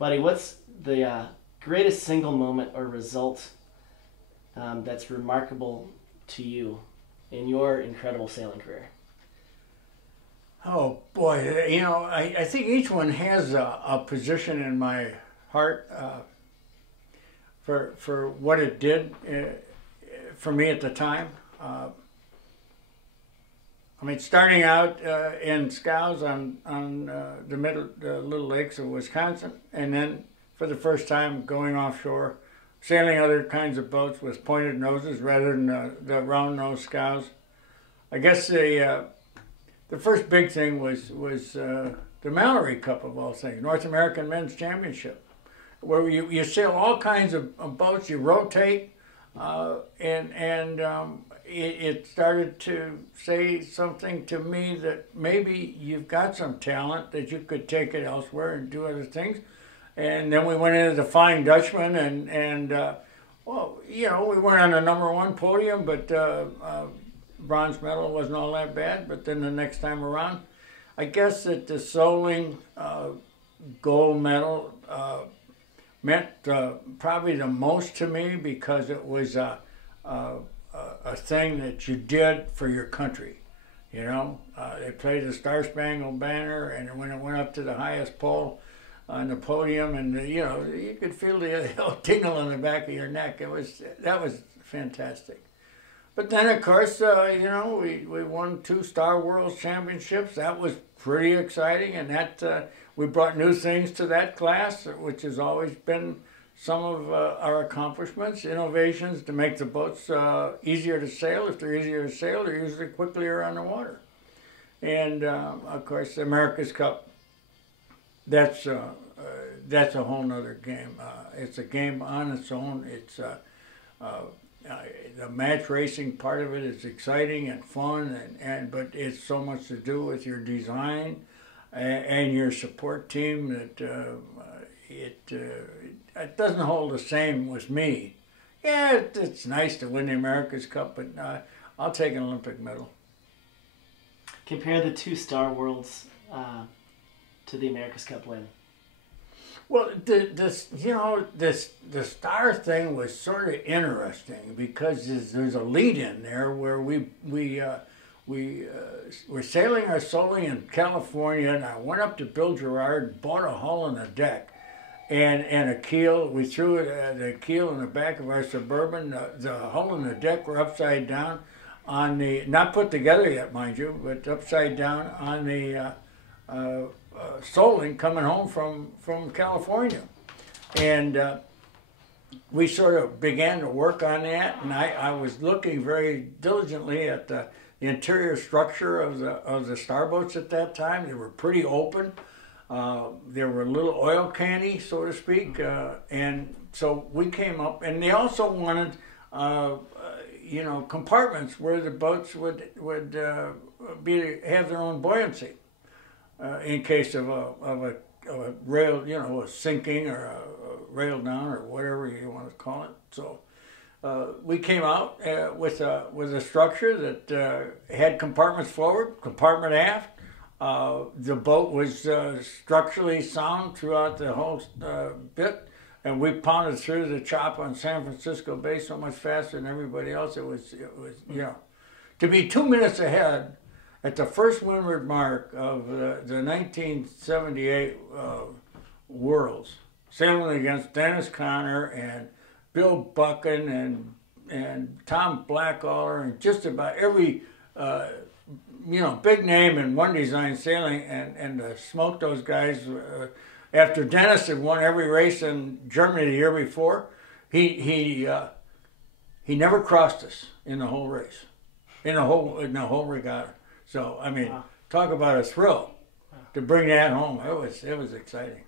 Buddy, what's the greatest single moment or result that's remarkable to you in your incredible sailing career? Oh boy, you know, I think each one has a position in my heart for what it did for me at the time. I mean, starting out in scows on the Little Lakes of Wisconsin, and then for the first time going offshore, sailing other kinds of boats with pointed noses rather than the round nose scows. I guess the first big thing was the Mallory Cup of all things, North American Men's Championship, where you sail all kinds of boats, you rotate, it started to say something to me that maybe you've got some talent that you could take it elsewhere and do other things. And then we went into the Flying Dutchman, and well, you know, we weren't on the #1 podium, but bronze medal wasn't all that bad. But then the next time around, I guess that the Soling gold medal meant probably the most to me, because it was a thing that you did for your country. You know, they played the Star Spangled Banner, and when it went up to the highest pole on the podium, and you know, you could feel the tingle in the back of your neck. That was fantastic. But then, of course, you know, we won 2 Star World Championships. That was pretty exciting, and that we brought new things to that class, which has always been some of our accomplishments, innovations to make the boats easier to sail. If they're easier to sail, they're usually quicker on the water. And of course, the America's Cup, that's a whole nother game. It's a game on its own. It's the match racing part of it is exciting and fun, but it's so much to do with your design and your support team that it doesn't hold the same with me. Yeah, it's nice to win the America's Cup, but I'll take an Olympic medal. Compare the 2 Star Worlds to the America's Cup win. Well, the star thing was sort of interesting, because there's a lead in there where we were sailing our Soling in California, and I went up to Bill Gerard, bought a hull and a deck, and a keel. We threw the keel in the back of our Suburban. The hull and the deck were upside down on the, not put together yet, mind you, but upside down on the Soling coming home from California. And we sort of began to work on that, and I was looking very diligently at the interior structure of the starboats at that time. They were pretty open. They were a little oil canny, so to speak, and so we came up, and they also wanted, you know, compartments where the boats would have their own buoyancy in case of a rail, you know, a sinking or a rail down or whatever you want to call it. So we came out with a structure that had compartments forward, compartment aft. The boat was structurally sound throughout the whole bit, and we pounded through the chop on San Francisco Bay so much faster than everybody else. It was you know, to be 2 minutes ahead at the first windward mark of the 1978 Worlds, sailing against Dennis Conner and Bill Buchan and Tom Blackaller and just about every you know, big name in one design sailing, and to smoke those guys after Dennis had won every race in Germany the year before. He never crossed us in the whole race, in the whole regatta. So I mean, wow. Talk about a thrill to bring that home. It was exciting.